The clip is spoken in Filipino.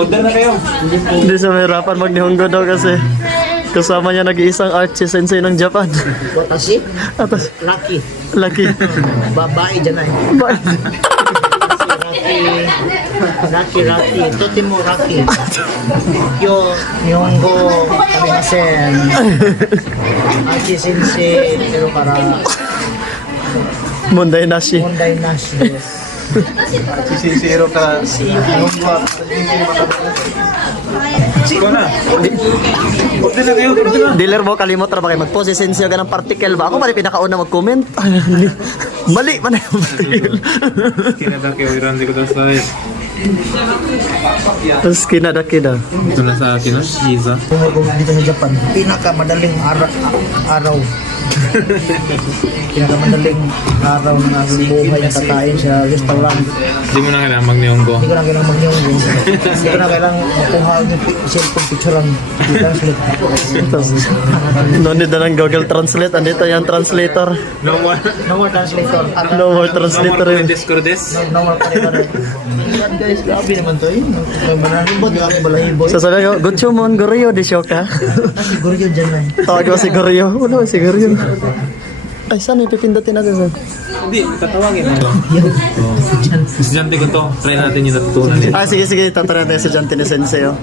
order na kayo. Hindi siya mahirapan mag-Nihongo daw kasi kasama niya nag-iisang Archie Sensei ng Japan. Watashi, Atas, Lucky. lucky. Babae dyan ay. Rocky. Totemo Rocky. Yo, Nihongo, kamimasen. Achi sensei, pero para Monday Nashi. Monday Nash. Sisiro ka. Siko na. Order na kayo. Order na. Dealer mo, kalimot na ba kayo mag-post? Sensei ka ng particle ba? Ako mali pinakauna mag-comment. Mali man na yung particle. Kinadaki o irandi ko daw sa Tapos kinadaki daw. ito na sa akin, no? Shiza. Dito sa Japan, pinakamadaling araw. Pinakamadaling araw ng aking buhay na kakain sa restaurant. Hindi mo na kailangan mag-Nihongo. Hindi ko na kailangan mag-Nihongo. Hindi ko na kailangan makuha yung cellphone picturean. Tapos, no need na ng Google Translate. Andito yung translator. No more. No more translator. No more translator yun. Cordes. No more translator. Yan guys, grabe naman to yun. May mananibod yung aking balahibo. Sasabi ko, Guchumon, Goryo, di show ka? Siguro yun dyan na. Tawag ko si Goryo. Wala, si Goryo. Ay, saan ipipindutin natin sir? Hindi, tatawagin mo. Estudyante ko to. Try natin yung natutunan nila. Ah, sige, tatara natin sa Jante ni Sensei. Oh.